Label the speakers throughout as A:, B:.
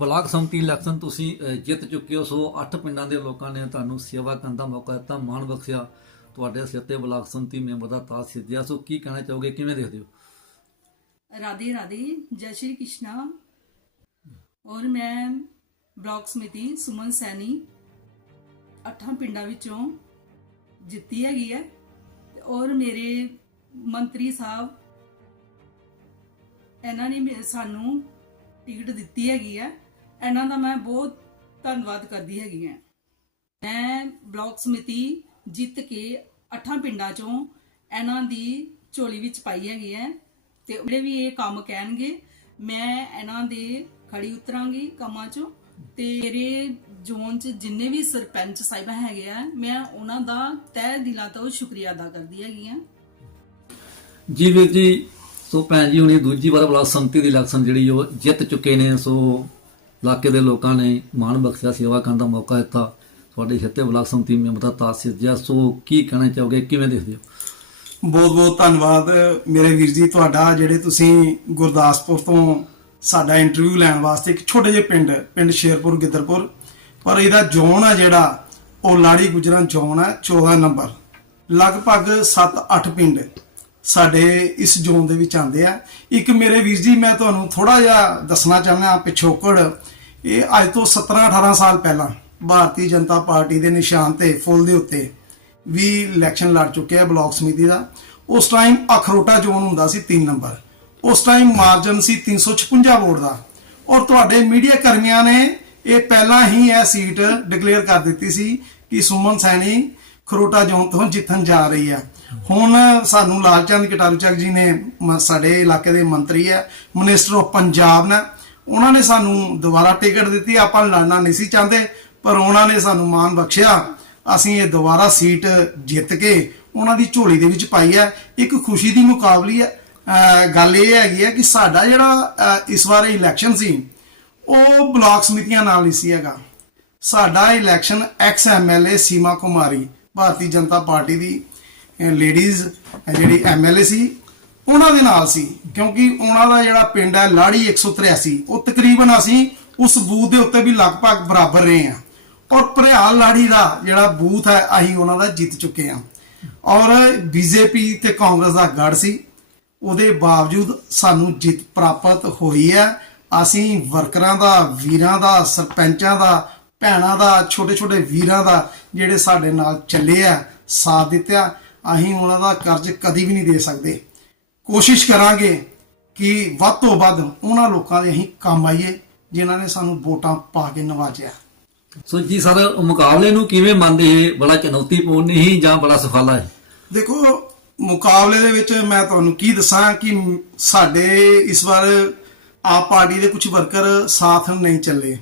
A: Block ਸੰਮਤੀ election ਤੁਸੀਂ ਜਿੱਤ ਚੁੱਕੇ ਹੋ, ਸੋ ਅੱਠ ਪਿੰਡਾਂ ਦੇ ਲੋਕਾਂ ਨੇ ਤੁਹਾਨੂੰ ਸੇਵਾ ਕਰਨ ਦਾ ਮੌਕਾ ਦਿੱਤਾ, ਮਾਣ ਬਖਸ਼ਿਆ, ਤੁਹਾਡੇ ਸਿੱਤੇ ਬਲਾਕ ਸੰਮਤੀ ਮੈਂਬਰ ਦਾ ਤਾਜ ਸਿੱਧਿਆ। ਸੋ ਕੀ ਕਹਿਣਾ ਚਾਹੋਗੇ, ਕਿਵੇਂ ਦੇਖਦੇ ਹੋ?
B: ਰਾਧੇ ਰਾਧੇ, ਜੈ ਸ਼੍ਰੀ ਕ੍ਰਿਸ਼ਨਾ। ਔਰ ਮੈਂ ਬਲਾਕ ਸਮਿਤੀ ਸੁਮਨ ਸੈਣੀ ਅੱਠਾਂ ਪਿੰਡਾਂ ਵਿੱਚੋਂ ਜਿੱਤੀ ਹੈਗੀ ਹੈ। ਔਰ ਮੇਰੇ ਮੰਤਰੀ ਸਾਹਿਬ, ਇਹਨਾਂ ਨੇ ਸਾਨੂੰ ਟਿਕਟ ਦਿੱਤੀ ਹੈਗੀ ਹੈ। ਇਹਨਾਂ ਦਾ ਮੈਂ ਬਹੁਤ ਧੰਨਵਾਦ ਕਰਦੀ ਹੈਗੀ ਹਾਂ। ਮੈਂ ਬਲਾਕ ਸਮਿਤੀ ਜਿੱਤ ਕੇ ਅੱਠਾਂ ਪਿੰਡਾਂ ਚੋਂ ਇਹਨਾਂ ਦੀ ਝੋਲੀ ਵਿੱਚ ਪਾਈ ਹੈਗੀ ਹੈ ਤੇ ਜਿਹੜੇ ਵੀ ਇਹ ਕੰਮ ਕਹਿਣਗੇ, ਮੈਂ ਇਹਨਾਂ ਦੇ ਖੜੀ ਉਤਰਾਂਗੀ ਕੰਮਾਂ ਚੋਂ। ਤੇ ਮੇਰੇ ਜ਼ੋਨ 'ਚ ਜਿੰਨੇ ਵੀ ਸਰਪੰਚ ਸਾਹਿਬਾਂ ਹੈਗੇ ਆ, ਮੈਂ ਉਹਨਾਂ ਦਾ ਤਹਿ ਦਿਲਾਂ ਤੋਂ ਸ਼ੁਕਰੀਆ ਅਦਾ ਕਰਦੀ ਹੈਗੀ ਆ
A: ਜੀ ਵੀਰ ਜੀ, ਸੋ ਭੈਣ ਜੀ, ਹੁਣੀ ਦੂਜੀ ਵਾਰ ਬਲਾਕ ਸੰਮਤੀ ਦੀ ਇਲੈਕਸ਼ਨ ਜਿਹੜੀ ਉਹ ਜਿੱਤ ਚੁੱਕੇ ਨੇ, ਸੋ ਇਲਾਕੇ ਦੇ ਲੋਕਾਂ ਨੇ ਮਾਣ ਬਖਸ਼ਿਆ, ਸੇਵਾ ਕਰਨ ਦਾ ਮੌਕਾ ਦਿੱਤਾ। ਤੁਹਾਡੇ ਸਿਰ ਬਲਾਕ ਸੰਮਤੀ ਮੈਂਬਰ ਦਾ ਤਾਜ ਸੋ ਕੀ ਕਹਿਣਾ ਚਾਹੋਗੇ? ਕਿਵੇਂ ਦੇਖਦੇ ਹੋ?
C: ਬਹੁਤ ਬਹੁਤ ਧੰਨਵਾਦ। ਮੇਰੇ ਵੀਰ ਜੀ, ਤੁਹਾਡਾ ਜਿਹੜੇ ਤੁਸੀਂ ਗੁਰਦਾਸਪੁਰ ਤੋਂ ਸਾਡਾ ਇੰਟਰਵਿਊ ਲੈਣ ਵਾਸਤੇ ਇੱਕ ਛੋਟੇ ਜਿਹੇ ਪਿੰਡ ਪਿੰਡ ਸ਼ੇਰਪੁਰ ਗਿੱਦਰਪੁਰ ਪਰ ਇਹਦਾ ਜ਼ੋਨ ਆ ਜਿਹੜਾ, ਉਹ ਲਾੜੀ ਗੁਜਰਾਂ ਜ਼ੋਨ ਹੈ 14 ਨੰਬਰ। ਲਗਭਗ 7-8 ਪਿੰਡ। ਸਾਡੇ ਇਸ ਜ਼ੋਨ ਦੇ ਵਿੱਚ ਆਉਂਦੇ ਆ। ਇੱਕ ਮੇਰੇ ਵੀਰ ਜੀ, ਮੈਂ ਤੁਹਾਨੂੰ ਥੋੜਾ ਜਿਹਾ ਦੱਸਣਾ ਚਾਹੁੰਦਾ ਪਿਛੋਕੜ। ਇਹ ਅੱਜ ਤੋਂ 17-18 ਸਾਲ ਪਹਿਲਾਂ ਭਾਰਤੀ ਜਨਤਾ ਪਾਰਟੀ ਦੇ ਨਿਸ਼ਾਨ ਤੇ ਫੁੱਲ ਦੇ ਉੱਤੇ ਵੀ ਇਲੈਕਸ਼ਨ ਲੜ ਚੁੱਕਿਆ ਬਲਾਕ ਸਮਿਤੀ ਦਾ। ਉਸ ਟਾਈਮ ਅਖਰੋਟਾ ਜ਼ੋਨ ਹੁੰਦਾ ਸੀ 3 ਨੰਬਰ। ਉਸ ਟਾਈਮ ਮਾਰਜਨ ਸੀ 356 ਵੋਟ ਦਾ। ਔਰ ਤੁਹਾਡੇ ਮੀਡੀਆ ਕਰਮੀਆਂ ਨੇ ਇਹ ਪਹਿਲਾਂ ਹੀ ਇਹ ਸੀਟ ਡਿਕਲੇਅਰ ਕਰ ਦਿੱਤੀ ਸੀ ਕਿ ਸੁਮਨ ਸੈਣੀ ਖਰੋਟਾ ਜ਼ੋਨ ਤੋਂ ਜਿੱਤਣ ਜਾ ਰਹੀ ਹੈ। ਹੁਣ ਸਾਨੂੰ ਲਾਲਚੰਦ ਕਟਾਰੂ ਚੱਕ ਜੀ ਨੇ ਮ- ਸਾਡੇ ਇਲਾਕੇ ਦੇ ਮੰਤਰੀ ਹੈ ਮਿਨਿਸਟਰ ਆਫ ਪੰਜਾਬ ਨੇ। ਉਹਨਾਂ ਨੇ ਸਾਨੂੰ ਦੁਬਾਰਾ ਟਿਕਟ ਦਿੱਤੀ, ਆਪਾਂ ਲੜਨਾ ਨਹੀਂ ਸੀ ਚਾਹੁੰਦੇ, ਪਰ ਉਹਨਾਂ ਨੇ ਸਾਨੂੰ ਮਾਣ ਬਖਸ਼ਿਆ। ਅਸੀਂ ਇਹ ਦੁਬਾਰਾ ਸੀਟ ਜਿੱਤ ਕੇ ਉਹਨਾਂ ਦੀ ਝੋਲੀ ਦੇ ਵਿੱਚ ਪਾਈ ਹੈ। ਇੱਕ ਖੁਸ਼ੀ ਦੀ ਮੁਕਾਬਲੀ ਹੈ। ਗੱਲ ਇਹ ਹੈਗੀ ਹੈ ਕਿ ਸਾਡਾ ਜਿਹੜਾ ਇਸ ਵਾਰ ਇਲੈਕਸ਼ਨ ਸੀ, ਉਹ ਬਲਾਕ ਸਮਿਤੀਆਂ ਨਾਲ ਨਹੀਂ ਸੀ ਹੈਗਾ। ਸਾਡਾ election ex MLA Seema Kumari Bharatiya Janata Party ਦੀ ਲੇਡੀਜ਼ ਜਿਹੜੀ ਐਮਐਲਏ ਸੀ, ਉਹਨਾਂ ਦੇ ਨਾਲ ਸੀ। ਕਿਉਂਕਿ ਉਹਨਾਂ ਦਾ ਜਿਹੜਾ ਪਿੰਡ ਹੈ, ਲਾੜੀ 183 ਉਹ ਤਕਰੀਬਨ ਅਸੀਂ ਉਸ ਬੂਥ ਦੇ ਉੱਤੇ ਵੀ ਲਗਭਗ ਬਰਾਬਰ ਰਹੇ ਹਾਂ। ਔਰ ਭਰਿਆਲ ਲਾੜੀ ਦਾ ਜਿਹੜਾ ਬੂਥ ਹੈ, ਅਸੀਂ ਉਹਨਾਂ ਦਾ ਜਿੱਤ ਚੁੱਕੇ ਹਾਂ। ਔਰ ਬੀਜੇਪੀ ਤੇ ਕਾਂਗਰਸ ਦਾ ਗੜ ਸੀ। ਉਹਦੇ ਬਾਵਜੂਦ ਸਾਨੂੰ ਜਿੱਤ ਪ੍ਰਾਪਤ ਹੋਈ ਹੈ। ਅਸੀਂ ਵਰਕਰਾਂ ਦਾ, ਵੀਰਾਂ ਦਾ, ਸਰਪੰਚਾਂ ਦਾ ਭੈਣਾਂ ਦਾ ਛੋਟੇ ਛੋਟੇ ਵੀਰਾਂ ਦਾ ਜਿਹੜੇ ਸਾਡੇ ਨਾਲ ਚੱਲੇ ਆ ਸਾਥ ਦਿੱਤਾ ਅਸੀਂ ਉਹਨਾਂ ਦਾ ਕਰਜ਼ ਕਦੀ ਵੀ ਨਹੀਂ ਦੇ ਸਕਦੇ। ਕੋਸ਼ਿਸ਼ ਕਰਾਂਗੇ ਕਿ ਵੱਧ ਤੋਂ ਵੱਧ ਉਹਨਾਂ ਲੋਕਾਂ ਦੇ ਅਸੀਂ ਕੰਮ ਆਈਏ ਜਿਨ੍ਹਾਂ ਨੇ ਸਾਨੂੰ ਵੋਟਾਂ ਪਾ ਕੇ ਨਵਾਜਿਆ।
A: ਸੋ ਜੀ ਸਰ ਮੁਕਾਬਲੇ ਨੂੰ ਕਿਵੇਂ ਮੰਨਦੇ ਇਹ? ਬੜਾ ਚੁਣੌਤੀਪੂਰਨ ਨਹੀਂ ਜਾਂ ਬੜਾ ਸੁਖਾਲਾ ਹੈ?
C: ਦੇਖੋ ਮੁਕਾਬਲੇ ਦੇ ਵਿੱਚ ਮੈਂ ਤੁਹਾਨੂੰ ਕੀ ਦੱਸਾਂ ਕਿ ਸਾਡੇ ਇਸ ਵਾਰ ਆਪ ਪਾਰਟੀ ਦੇ ਕੁਝ ਵਰਕਰ ਸਾਥ ਨਹੀਂ ਚੱਲੇ।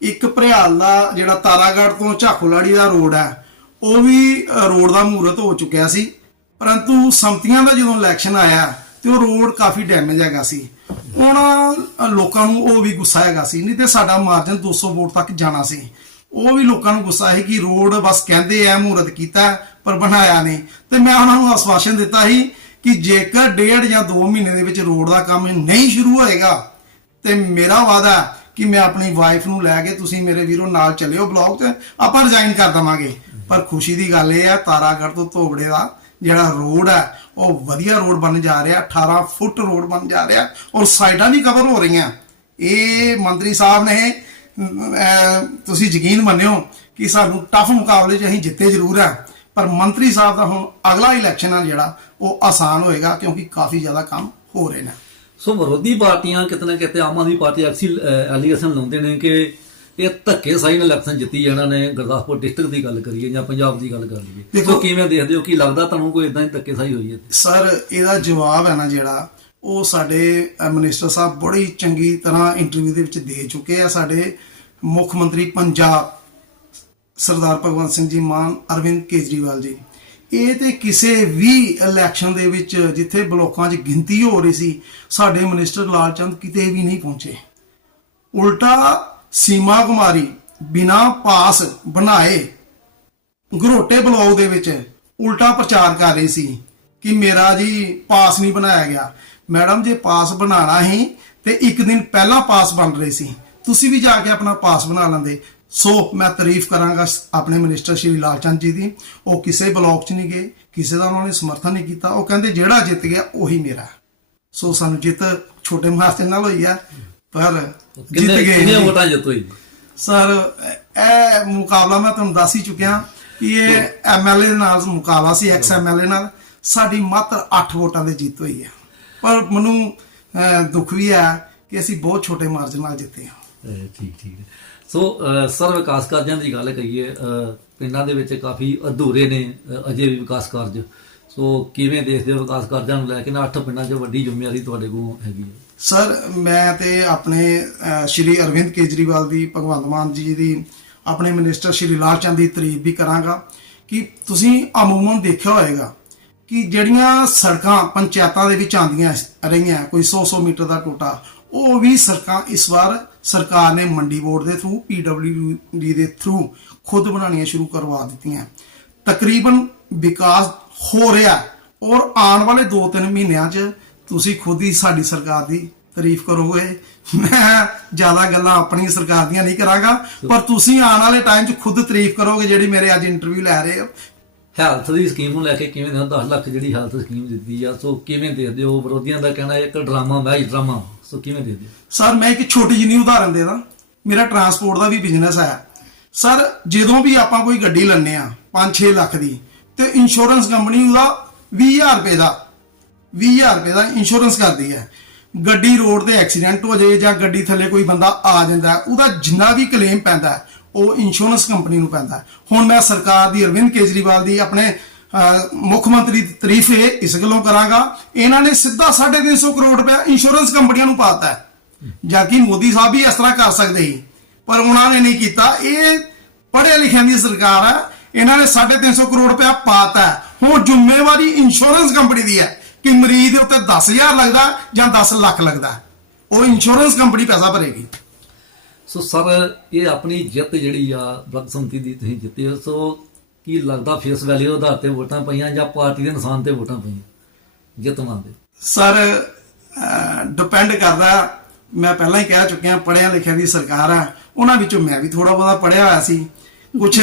C: ਇੱਕ ਭਰਿਆਲ ਦਾ ਜਿਹੜਾ ਤਾਰਾਗੜ੍ਹ ਤੋਂ ਝਾਖੋਲਾੜੀ ਦਾ ਰੋਡ ਹੈ, ਉਹ ਵੀ ਰੋਡ ਦਾ ਮੂਰਤ ਹੋ ਚੁੱਕਿਆ ਸੀ। ਪਰੰਤੂ ਸੰਮਤੀਆਂ ਦਾ ਜਦੋਂ ਇਲੈਕਸ਼ਨ ਆਇਆ ਤੇ ਉਹ ਰੋਡ ਕਾਫੀ ਡੈਮੇਜ ਹੈਗਾ ਸੀ। ਹੁਣ ਲੋਕਾਂ ਨੂੰ ਉਹ ਵੀ ਗੁੱਸਾ ਹੈਗਾ ਸੀ, ਨਹੀਂ ਤੇ ਸਾਡਾ ਮਾਰਜਨ 200 ਵੋਟ ਤੱਕ ਜਾਣਾ ਸੀ। ਉਹ ਵੀ ਲੋਕਾਂ ਨੂੰ ਗੁੱਸਾ ਹੈ ਕਿ ਰੋਡ ਬਸ ਕਹਿੰਦੇ ਐ ਮਹੂਰਤ ਕੀਤਾ, ਪਰ ਬਣਾਇਆ ਨਹੀਂ। ਤੇ ਮੈਂ ਉਹਨਾਂ ਨੂੰ ਆਸਵਾਸ਼ਨ ਦਿੱਤਾ ਸੀ ਕਿ ਜੇਕਰ ਡੇਢ ਜਾਂ 2 ਮਹੀਨੇ ਦੇ ਵਿੱਚ ਰੋਡ ਦਾ ਕੰਮ ਨਹੀਂ ਸ਼ੁਰੂ ਹੋਏਗਾ, ਤੇ ਮੇਰਾ ਵਾਅਦਾ ਕਿ ਮੈਂ ਆਪਣੀ ਵਾਈਫ ਨੂੰ ਲੈ ਕੇ ਤੁਸੀਂ ਮੇਰੇ ਵੀਰੋ ਨਾਲ ਚੱਲਿਓ ਬਲੌਗ 'ਚ ਆਪਾਂ ਰਿਜ਼ਾਈਨ ਕਰ ਦਵਾਂਗੇ। ਪਰ ਖੁਸ਼ੀ ਦੀ ਗੱਲ ਇਹ ਹੈ ਤਾਰਾਗੜ੍ਹ ਤੋਂ ਧੋਬੜੇ ਦਾ ਜਿਹੜਾ ਰੋਡ ਹੈ ਉਹ ਵਧੀਆ ਰੋਡ ਬਣ ਜਾ ਰਿਹਾ 18 ਫੁੱਟ ਰੋਡ ਬਣ ਜਾ ਰਿਹਾ ਔਰ ਸਾਈਡਾਂ ਵੀ ਕਵਰ ਹੋ ਰਹੀਆਂ। ਇਹ ਮੰਤਰੀ ਸਾਹਿਬ ਨੇ ਤੁਸੀਂ ਯਕੀਨ ਮੰਨਿਓ ਕਿ ਸਾਨੂੰ ਟਫ ਮੁਕਾਬਲੇ 'ਚ ਅਸੀਂ ਜਿੱਤੇ ਜ਼ਰੂਰ ਆ। ਪਰ ਮੰਤਰੀ ਸਾਹਿਬ ਦਾ ਹੁਣ ਅਗਲਾ ਇਲੈਕਸ਼ਨ ਆ ਜਿਹੜਾ, ਉਹ ਆਸਾਨ ਹੋਏਗਾ ਕਿਉਂਕਿ ਕਾਫੀ ਜ਼ਿਆਦਾ ਕੰਮ ਹੋ ਰਹੇ ਨੇ।
A: ਸੋ ਵਿਰੋਧੀ ਪਾਰਟੀਆਂ ਕਿਤੇ ਨਾ ਕਿਤੇ ਆਮ ਆਦਮੀ ਪਾਰਟੀ ਅਕਸੀ ਐਲੀਗੇਸ਼ਨ ਲਾਉਂਦੇ ਨੇ ਕਿ ਇਹ ਧੱਕੇ ਸਾਈ ਨਾਲ ਇਲੈਕਸ਼ਨ ਜਿੱਤੀ ਜਾਣਾ ਨੇ ਗੁਰਦਾਸਪੁਰ ਡਿਸਟ੍ਰਿਕਟ ਦੀ ਗੱਲ ਕਰੀਏ ਜਾਂ ਪੰਜਾਬ ਦੀ ਗੱਲ ਕਰ ਲਈਏ
C: ਦੇਖੋ-
A: ਕਿਵੇਂ ਦੇਖਦੇ ਹੋ? ਕਿ ਲੱਗਦਾ ਤੁਹਾਨੂੰ ਕੋਈ ਇਦਾਂ ਹੀ ਧੱਕੇ ਸਾਈ ਹੋਈ ਹੈ?
C: ਸਰ ਇਹਦਾ ਜਵਾਬ ਹੈ ਨਾ ਜਿਹੜਾ ਉਹ ਸਾਡੇ ਮਿਨਿਸਟਰ ਸਾਹਿਬ ਬੜੀ ਚੰਗੀ ਤਰ੍ਹਾਂ ਇੰਟਰਵਿਊ ਦੇ ਵਿੱਚ ਦੇ ਚੁੱਕੇ ਆ। ਸਾਡੇ ਮੁੱਖ ਮੰਤਰੀ ਪੰਜਾਬ ਸਰਦਾਰ ਭਗਵੰਤ ਸਿੰਘ ਜੀ ਮਾਨ ਅਰਵਿੰਦ ਕੇਜਰੀਵਾਲ ਜੀ। ਇਹ ਤੇ ਕਿਸੇ ਵੀ ਇਲੈਕਸ਼ਨ ਦੇ ਵਿੱਚ ਜਿੱਥੇ ਬਲੋਕਾਂ 'ਚ ਗਿਣਤੀ ਹੋ ਰਹੀ ਸੀ, ਸਾਡੇ ਮਿਨਿਸਟਰ ਲਾਲਚੰਦ ਕਿਤੇ ਵੀ ਨਹੀਂ ਪਹੁੰਚੇ। ਉਲਟਾ ਸੀਮਾ ਕੁਮਾਰੀ ਬਿਨਾ ਪਾਸ ਬਣਾਏ ਗਰੋਟੇ ਬਲੌਗ ਦੇ ਵਿੱਚ ਉਲਟਾ ਪ੍ਰਚਾਰ ਕਰ ਰਹੀ ਸੀ ਕਿ ਮੇਰਾ ਜੀ ਪਾਸ ਨਹੀਂ ਬਣਾਇਆ ਗਿਆ। ਮੈਡਮ, ਜੇ ਪਾਸ ਬਣਾਉਣਾ ਹੀ ਤੇ ਇੱਕ ਦਿਨ ਪਹਿਲਾਂ ਪਾਸ ਬਣ ਰਹੇ ਸੀ। ਤੁਸੀਂ ਵੀ ਜਾ ਕੇ ਆਪਣਾ ਪਾਸ ਬਣਾ ਲੈਂਦੇ। ਸੋ ਮੈਂ ਤਾਰੀਫ ਕਰਾਂਗਾ ਆਪਣੇ ਮਿਨਿਸਟਰ ਸ਼੍ਰੀ ਲਾਲਚੰਦ ਜੀ ਦੀ ਉਹ ਕਿਸੇ ਬਲਾਕ 'ਚ ਨਹੀਂ ਗਏ ਕਿਸੇ ਦਾ ਉਹਨਾਂ ਨੇ ਸਮਰਥਨ ਨਹੀਂ ਕੀਤਾ ਉਹ ਕਹਿੰਦੇ ਜਿਹੜਾ ਜਿੱਤ ਗਿਆ ਉਹੀ ਮੇਰਾ। ਸੋ ਸਾਨੂੰ ਜਿੱਤ ਛੋਟੇ ਮਾਸਟਰ ਨਾਲ ਹੋਈ ਹੈ ਪਰ ਜਿੱਤ ਗਏ
A: ਕਿੰਨੀਆਂ। ਵੋਟਾਂ ਜਿੱਤ ਹੋਈ
C: ਸਰ ਇਹ ਮੁਕਾਬਲਾ ਮੈਂ ਤੁਹਾਨੂੰ ਦੱਸ ਹੀ ਚੁੱਕਿਆ ਕਿ ਇਹ ਐਮਐਲਏ ਨਾਲ ਮੁਕਾਬਲਾ ਸੀ ਐਕਸ ਐਮਐਲਏ ਨਾਲ ਸਾਡੀ ਮਾਤਰ 8 ਵੋਟਾਂ ਦੇ ਜਿੱਤ ਹੋਈ ਹੈ ਪਰ ਮੈਨੂੰ ਦੁੱਖ ਵੀ ਹੈ ਕਿ ਅਸੀਂ ਬਹੁਤ ਛੋਟੇ ਮਾਰਜਨ ਨਾਲ ਜਿੱਤੇ ਹਾਂ
A: ਠੀਕ ਠੀਕ। ਸੋ ਅਹ ਸਰ ਵਿਕਾਸ ਕਾਰਜਾਂ ਦੀ ਗੱਲ ਕਰੀਏ ਪਿੰਡਾਂ ਦੇ ਵਿੱਚ ਕਾਫੀ ਅਧੂਰੇ ਨੇ ਅਜੇ ਵੀ ਵਿਕਾਸ ਕਾਰਜ। ਸੋ, ਕਿਵੇਂ ਦੇਖਦੇ ਹੋ ਵਿਕਾਸ ਕਾਰਜਾਂ ਨੂੰ ਲੈ ਕੇ? ਨਾ, ਅੱਠ ਪਿੰਡਾਂ 'ਚ ਵੱਡੀ ਜ਼ਿੰਮੇਵਾਰੀ ਤੁਹਾਡੇ ਕੋਲ ਹੈਗੀ ਹੈ।
C: ਸਰ, ਮੈਂ ਤੇ ਆਪਣੇ ਸ਼੍ਰੀ ਅਰਵਿੰਦ ਕੇਜਰੀਵਾਲ ਦੀ, ਭਗਵੰਤ ਮਾਨ ਜੀ ਦੀ, ਆਪਣੇ ਮਿਨਿਸਟਰ ਸ਼੍ਰੀ ਲਾਲ ਚੰਦ ਦੀ ਤਾਰੀਫ ਵੀ ਕਰਾਂਗਾ ਕਿ ਤੁਸੀਂ ਅਮੂਮਨ ਦੇਖਿਆ ਹੋਏਗਾ ਕਿ ਜਿਹੜੀਆਂ ਸੜਕਾਂ ਪੰਚਾਇਤਾਂ ਦੇ ਵਿੱਚ ਆਉਂਦੀਆਂ ਰਹੀਆਂ, ਕੋਈ 100-100 ਮੀਟਰ ਦਾ ਟੋਟਾ ਉਹ ਵੀ ਸੜਕਾਂ ਇਸ ਵਾਰ ਸਰਕਾਰ ਨੇ ਮੰਡੀ ਬੋਰਡ ਦੇ ਥਰੂ ਡੀ ਦੇ ਥਰੂ ਖੁਦ ਬਣਾਉਣੀਆਂ ਸ਼ੁਰੂ ਕਰਵਾ ਦਿੱਤੀਆਂ। ਤਕਰੀਬਨ ਵਿਕਾਸ ਹੋ ਰਿਹਾ ਔਰ ਆਉਣ ਵਾਲੇ 2-3 ਮਹੀਨਿਆਂ 'ਚ ਤੁਸੀਂ ਖੁਦ ਹੀ ਸਾਡੀ ਸਰਕਾਰ ਦੀ ਤਾਰੀਫ ਕਰੋਗੇ। ਮੈਂ ਜ਼ਿਆਦਾ ਗੱਲਾਂ ਆਪਣੀ ਸਰਕਾਰ ਦੀਆਂ ਨਹੀਂ ਕਰਾਂਗਾ, ਪਰ ਤੁਸੀਂ ਆਉਣ ਵਾਲੇ ਟਾਈਮ 'ਚ ਖੁਦ ਤਾਰੀਫ ਕਰੋਗੇ ਜਿਹੜੀ ਮੇਰੇ ਅੱਜ ਇੰਟਰਵਿਊ ਲੈ ਰਹੇ ਹੋ।
A: ਹੈਲਥ ਦੀ ਸਕੀਮ ਨੂੰ ਲੈ ਕੇ ਕਿਵੇਂ ਦੇ 10 ਲੱਖ ਜਿਹੜੀ ਹੈਲਥ ਸਕੀਮ ਦਿੱਤੀ ਆ, ਸੋ ਕਿਵੇਂ ਦੇਖਦੇ ਹੋ? ਵਿਰੋਧੀਆਂ ਦਾ ਕਹਿਣਾ ਇੱਕ ਡਰਾਮਾ ਮੈਚ ਡਰਾਮਾ। ਸੋ ਕਿਵੇਂ ਦੇਖਦੇ ਹੋ
C: ਸਰ, ਮੈਂ ਇੱਕ ਛੋਟੀ ਜਿਹੀ ਉਦਾਹਰਨ ਦੇ ਮੇਰਾ ਟਰਾਂਸਪੋਰਟ ਦਾ ਵੀ ਬਿਜ਼ਨਸ ਹੈ ਸਰ, ਜਦੋਂ ਵੀ ਆਪਾਂ ਕੋਈ ਗੱਡੀ ਲੈਂਦੇ ਆ 5-6 ਲੱਖ ਦੀ, ਤੇ ਇੰਸ਼ੋਰੈਂਸ ਕੰਪਨੀ ਉਹਦਾ 20000 ਰੁਪਏ ਦਾ 20000 ਰੁਪਏ ਦਾ ਇੰਸ਼ੋਰੈਂਸ ਕਰਦੀ ਹੈ। ਗੱਡੀ ਰੋਡ ਤੇ ਐਕਸੀਡੈਂਟ ਹੋ ਜਾਏ ਜਾਂ ਗੱਡੀ ਥੱਲੇ ਕੋਈ ਬੰਦਾ ਆ ਜਾਂਦਾ ਉਹਦਾ ਜਿੰਨਾ ਵੀ ਕਲੇਮ ਪੈਂਦਾ ਉਹ ਇੰਸ਼ੋਰੈਂਸ ਕੰਪਨੀ ਨੂੰ ਪੈਂਦਾ ਹੁਣ ਮੈਂ ਸਰਕਾਰ ਦੀ, ਅਰਵਿੰਦ ਕੇਜਰੀਵਾਲ ਦੀ ਆਪਣੇ ਮੁੱਖ ਮੰਤਰੀ ਦੀ ਤਾਰੀਫ ਇਹ, ਇਸ ਗੱਲੋਂ ਕਰਾਂਗਾ। ਇਹਨਾਂ ਨੇ ਸਿੱਧਾ 350 ਕਰੋੜ ਰੁਪਏ ਇੰਸ਼ੋਰੈਂਸ ਕੰਪਨੀਆਂ ਨੂੰ ਪਾਤਾ ਹੈ। ਜਦਕਿ ਮੋਦੀ ਸਾਹਿਬ ਵੀ ਇਸ ਤਰ੍ਹਾਂ ਕਰ ਸਕਦੇ ਸੀ। ਪਰ ਉਹਨਾਂ ਨੇ ਨਹੀਂ ਕੀਤਾ। ਇਹ ਪੜ੍ਹੇ ਲਿਖਿਆਂ ਦੀ ਸਰਕਾਰ ਹੈ। ਇਹਨਾਂ ਨੇ 350 ਕਰੋੜ ਰੁਪਇਆ ਪਾਤਾ ਹੁਣ ਜ਼ਿੰਮੇਵਾਰੀ ਇੰਸ਼ੋਰੈਂਸ ਕੰਪਨੀ ਦੀ ਹੈ ਕਿ ਮਰੀਜ਼ ਦੇ ਉੱਤੇ 10000 ਲੱਗਦਾ ਜਾਂ 10 ਲੱਖ ਲੱਗਦਾ ਉਹ ਇੰਸ਼ੋਰੈਂਸ ਕੰਪਨੀ ਪੈਸਾ ਭਰੇਗੀ।
A: ਸੋ ਸਰ, ਇਹ ਆਪਣੀ ਜਿੱਤ ਜਿਹੜੀ ਆ ਬਦਸੰਤੀ ਦੀ ਤੁਸੀਂ ਜਿੱਤੇ ਹੋ। ਸੋ ਕੀ ਲੱਗਦਾ ਫੇਸ ਵੈਲਿਊ ਆਧਾਰ ਤੇ ਵੋਟਾਂ ਪਈਆਂ ਜਾਂ ਪਾਰਟੀ ਦੇ ਨਿਸ਼ਾਨ ਤੇ ਵੋਟਾਂ ਪਈਆਂ? ਜਿੱਤ ਮੰਨਦੇ
C: ਸਰ ਡਿਪੈਂਡ ਕਰਦਾ। ਮੈਂ ਪਹਿਲਾਂ ਹੀ ਕਹਿ ਚੁੱਕਿਆ, ਪੜ੍ਹਿਆ ਲਿਖਿਆ ਦੀ ਸਰਕਾਰ ਹੈ ਉਹਨਾਂ ਵਿੱਚੋਂ ਮੈਂ ਵੀ ਥੋੜਾ ਬਹੁਤਾ ਪੜਿਆ ਹੋਇਆ ਸੀ। ਕੁਝ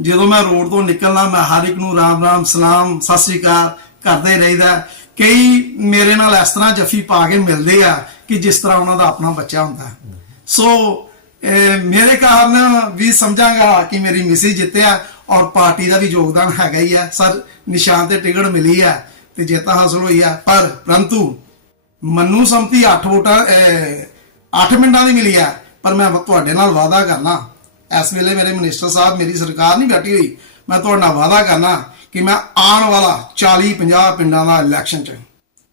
C: ਜਦੋਂ ਮੈਂ ਰੋਡ ਤੋਂ ਨਿਕਲਣਾ ਮੈਂ ਹਰ ਇੱਕ ਨੂੰ ਰਾਮ ਰਾਮ, ਸਲਾਮ, ਸਤਿ ਸ੍ਰੀ ਅਕਾਲ ਕਰਦੇ ਰਹੀਦਾ। ਕਈ ਮੇਰੇ ਨਾਲ ਇਸ ਤਰ੍ਹਾਂ ਜੱਫੀ ਪਾ ਕੇ ਮਿਲਦੇ ਆ ਕਿ ਜਿਸ ਤਰ੍ਹਾਂ ਉਹਨਾਂ ਦਾ ਆਪਣਾ ਬੱਚਾ ਹੁੰਦਾ। ਸੋ ਮੇਰੇ ਕਾਰਨ ਵੀ ਸਮਝਾਂਗਾ ਕਿ ਮੇਰੀ ਮਿਸੀ ਜਿੱਤਿਆ। ਔਰ ਪਾਰਟੀ ਦਾ ਵੀ ਯੋਗਦਾਨ ਹੈਗਾ ਹੀ ਹੈ ਸਰ, ਨਿਸ਼ਾਨ ਤੇ ਟਿਕਟ ਮਿਲੀ ਹੈ ਤੇ ਜਿੱਤ ਹਾਸਲ ਹੋਈ ਹੈ ਪਰ ਪਰੰਤੂ ਮੰਨੂ ਸੰਮਤੀ 8 ਵੋਟਾਂ 8 ਮਿੰਟਾਂ ਦੀ ਮਿਲੀ ਹੈ ਪਰ ਮੈਂ ਤੁਹਾਡੇ ਨਾਲ ਵਾਅਦਾ ਕਰਨਾ। ਇਸ ਵੇਲੇ ਮੇਰੇ ਮਿਨਿਸਟਰ ਸਾਹਿਬ, ਮੇਰੀ ਸਰਕਾਰ ਨਹੀਂ ਬੈਠੀ ਹੋਈ। ਮੈਂ ਤੁਹਾਡਾ ਵਾਅਦਾ ਕਰਨਾ ਕਿ ਮੈਂ ਆਉਣ ਵਾਲਾ 40 50 ਪਿੰਡਾਂ ਦਾ ਇਲੈਕਸ਼ਨ ਚ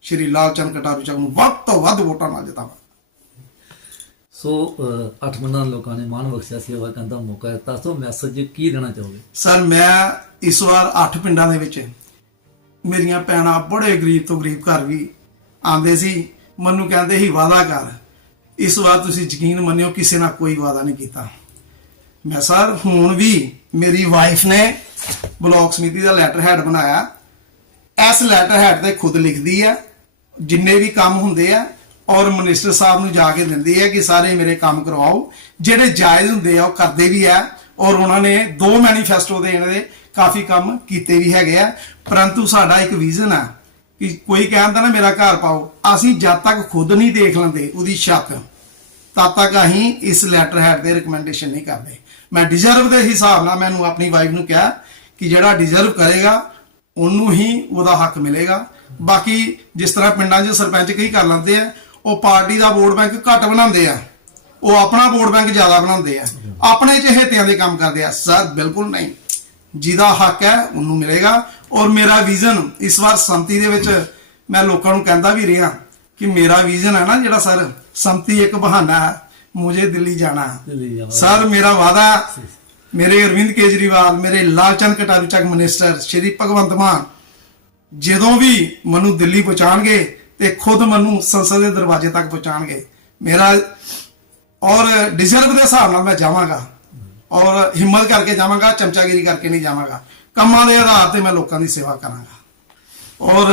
C: ਸ਼੍ਰੀ ਲਾਲ ਚੰਦ ਕਟਾਰੂ ਚੱਕ ਨੂੰ ਵੱਧ ਤੋਂ ਵੱਧ ਵੋਟਾਂ ਨਾਲ ਜਿਤਾਵਾਂ
A: ਸੋ ਅਹ, ਅੱਠ ਮੰਨਾਂ ਲੋਕਾਂ ਨੇ ਮਾਣ ਬਖਸ਼ਿਆ ਸੇਵਾ ਕਰਨ ਦਾ ਮੌਕਾ ਦਿੱਤਾ। ਸੋ ਮੈਸੇਜ ਕੀ ਦੇਣਾ ਚਾਹੋਗੇ?
C: ਸਰ ਮੈਂ ਇਸ ਵਾਰ 8 ਪਿੰਡਾਂ ਦੇ ਵਿੱਚ ਮੇਰੀਆਂ ਭੈਣਾਂ ਬੜੇ ਗਰੀਬ ਤੋਂ ਗਰੀਬ ਘਰ ਵੀ ਆਂਦੇ ਸੀ। ਮੈਨੂੰ ਕਹਿੰਦੇ ਸੀ ਵਾਅਦਾ ਕਰ। ਇਸ ਵਾਰ ਤੁਸੀਂ ਯਕੀਨ ਮੰਨਿਓ ਕਿਸੇ ਨਾਲ ਕੋਈ ਵਾਅਦਾ ਨਹੀਂ ਕੀਤਾ। ਮੈਂ ਸਰ ਹੁਣ ਵੀ ਮੇਰੀ ਵਾਈਫ ਨੇ ਬਲਾਕ ਸਮਿਤੀ ਦਾ ਲੈਟਰ ਹੈਡ ਬਣਾਇਆ। ਇਸ ਲੈਟਰ ਹੈਡ ਤੇ ਖੁਦ ਲਿਖਦੀ ਹੈ। ਜਿੰਨੇ ਵੀ ਕੰਮ ਹੁੰਦੇ ਆ ਔਰ ਮਿਨਿਸਟਰ ਸਾਹਿਬ ਨੂੰ ਜਾ ਕੇ ਦਿੰਦੀ ਹੈ ਕਿ ਸਾਰੇ ਮੇਰੇ ਕੰਮ ਕਰਵਾਓ। ਜਿਹੜੇ ਜਾਇਜ਼ ਹੁੰਦੇ ਆ, ਉਹ ਕਰਦੇ ਵੀ ਆ ਔਰ ਉਹਨਾਂ ਨੇ ਦੋ ਮੈਨੀਫੈਸਟੋ ਦੇ ਇਹਨਾਂ ਦੇ ਕਾਫੀ ਕੰਮ ਕੀਤੇ ਵੀ ਹੈਗੇ ਆ। ਪਰੰਤੂ ਸਾਡਾ ਇੱਕ ਵਿਜ਼ਨ ਆ ਕਿ ਕੋਈ ਕਹਿੰਦਾ ਨਾ, ਮੇਰਾ ਘਰ ਪਾਓ। ਅਸੀਂ ਜਦ ਤੱਕ ਖੁਦ ਨਹੀਂ ਦੇਖ ਲੈਂਦੇ ਉਹਦੀ ਛੱਤ ਤਦ ਤੱਕ ਅਸੀਂ ਇਸ ਲੈਟਰ ਹੈਡ ਦੇ ਰეკਮੈਂਡੇਸ਼ਨ ਨਹੀਂ ਕਰਦੇ। ਮੈਂ ਡਿਜ਼ਰਵ ਦੇ ਹਿਸਾਬ ਨਾਲ ਮੈਨੂੰ ਆਪਣੀ ਵਾਈਫ ਨੂੰ ਕਿਹਾ ਕਿ ਜਿਹੜਾ ਡਿਜ਼ਰਵ ਕਰੇਗਾ, ਉਹਨੂੰ ਹੀ ਉਹਦਾ ਹੱਕ ਮਿਲੇਗਾ। ਬਾਕੀ ਜਿਸ ਤਰ੍ਹਾਂ ਪਿੰਡਾਂ 'ਚ ਸਰਪੰਚ ਕਈ ਕਰ ਲੈਂਦੇ ਆ ਉਹ ਪਾਰਟੀ ਦਾ ਵੋਟ ਬੈਂਕ ਘੱਟ ਬਣਾਉਂਦੇ ਆ। ਉਹ ਆਪਣਾ ਵੋਟ ਬੈਂਕ ਜ਼ਿਆਦਾ ਬਣਾਉਂਦੇ ਆ। ਆਪਣੇ ਚਹੇਤਿਆਂ ਦੇ ਕੰਮ ਕਰਦੇ ਆ। ਸਰ ਬਿਲਕੁਲ ਨਹੀਂ। ਜਿਹਦਾ ਹੱਕ ਹੈ ਉਹਨੂੰ ਮਿਲੇਗਾ। ਔਰ ਮੇਰਾ ਵਿਜ਼ਨ ਇਸ ਵਾਰ ਸੰਮਤੀ ਦੇ ਵਿੱਚ ਮੈਂ ਲੋਕਾਂ ਨੂੰ ਕਹਿੰਦਾ ਵੀ ਰਿਹਾ ਕਿ ਮੇਰਾ ਵਿਜ਼ਨ ਹੈ ਨਾ ਜਿਹੜਾ ਸਰ ਸੰਮਤੀ ਇੱਕ ਬਹਾਨਾ ਹੈ। ਮੁਝੇ ਦਿੱਲੀ ਜਾਣਾ। ਸਰ ਮੇਰਾ ਵਾਦਾ ਮੇਰੇ ਅਰਵਿੰਦ ਕੇਜਰੀਵਾਲ ਮੇਰੇ ਲਾਲਚੰਦ ਕਟਾਰੂ ਚੱਕ ਮਿਨਿਸਟਰ ਸ਼੍ਰੀ ਭਗਵੰਤ ਮਾਨ ਜਦੋਂ ਵੀ ਮੈਨੂੰ ਦਿੱਲੀ ਪਹੁੰਚਾਣਗੇ ਤੇ ਖੁਦ ਮੈਨੂੰ ਸੰਸਦ ਦੇ ਦਰਵਾਜ਼ੇ ਤੱਕ ਪਹੁੰਚਾਣਗੇ। ਮੇਰਾ ਔਰ ਡਿਜ਼ਰਵ ਦੇ ਹਿਸਾਬ ਨਾਲ ਮੈਂ ਜਾਵਾਂਗਾ। ਔਰ ਹਿੰਮਤ ਕਰਕੇ ਜਾਵਾਂਗਾ ਚਮਚਾਗਿਰੀ ਕਰਕੇ ਨਹੀਂ ਜਾਵਾਂਗਾ। ਕੰਮਾਂ ਦੇ ਆਧਾਰ ਤੇ ਮੈਂ ਲੋਕਾਂ ਦੀ ਸੇਵਾ ਕਰਾਂਗਾ। ਔਰ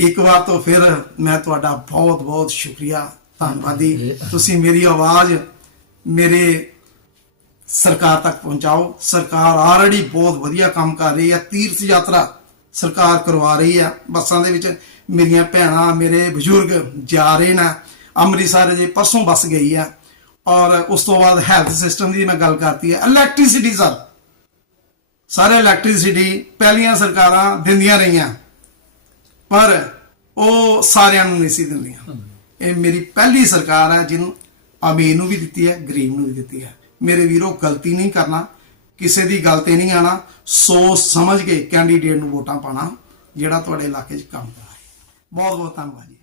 C: ਇੱਕ ਵਾਰ ਤੋਂ ਫਿਰ ਮੈਂ ਤੁਹਾਡਾ ਬਹੁਤ ਬਹੁਤ ਸ਼ੁਕਰੀਆ ਧੰਨਵਾਦੀ। ਤੁਸੀਂ ਮੇਰੀ ਆਵਾਜ਼ ਮੇਰੇ ਸਰਕਾਰ ਤੱਕ ਪਹੁੰਚਾਓ। ਸਰਕਾਰ ਆਲਰੇਡੀ ਬਹੁਤ ਵਧੀਆ ਕੰਮ ਕਰ ਰਹੀ ਹੈ। ਤੀਰਥ ਯਾਤਰਾ ਸਰਕਾਰ ਕਰਵਾ ਰਹੀ ਹੈ। ਬੱਸਾਂ ਦੇ ਵਿੱਚ ਮੇਰੀਆਂ ਭੈਣਾਂ, ਮੇਰੇ ਬਜ਼ੁਰਗ ਜਾ ਰਹੇ ਨੇ, ਅੰਮ੍ਰਿਤਸਰ ਜੇ ਪਰਸੋਂ ਬੱਸ ਗਈ ਹੈ ਔਰ ਉਸ ਤੋਂ ਬਾਅਦ ਹੈਲਥ ਸਿਸਟਮ ਦੀ ਮੈਂ ਗੱਲ ਕਰਤੀ ਹੈ ਇਲੈਕਟ੍ਰਿਸਿਟੀ ਸਰ ਸਾਰੇ ਇਲੈਕਟ੍ਰਿਸਿਟੀ ਪਹਿਲੀਆਂ ਸਰਕਾਰਾਂ ਦਿੰਦੀਆਂ ਰਹੀਆਂ, ਪਰ ਉਹ ਸਾਰਿਆਂ ਨੂੰ ਨਹੀਂ ਸੀ ਦਿੰਦੀਆਂ। ਇਹ ਮੇਰੀ ਪਹਿਲੀ ਸਰਕਾਰ ਹੈ ਜਿਹਨੂੰ ਅਮੀਰ ਨੂੰ ਵੀ ਦਿੱਤੀ ਹੈ ਗਰੀਬ ਨੂੰ ਵੀ ਦਿੱਤੀ ਹੈ ਮੇਰੇ ਵੀਰੋ, ਗਲਤੀ ਨਹੀਂ ਕਰਨਾ। ਕਿਸੇ ਦੀ ਗੱਲ ਤੇ ਨਹੀਂ ਆਣਾ ਸੋਚ ਸਮਝ ਕੇ ਕੈਂਡੀਡੇਟ ਨੂੰ ਵੋਟਾਂ ਪਾਣਾ ਜਿਹੜਾ ਤੁਹਾਡੇ ਇਲਾਕੇ 'ਚ ਕੰਮ ਕਰਦਾ ਬਹੁਤ ਬਹੁਤ ਧੰਨਵਾਦ ਜੀ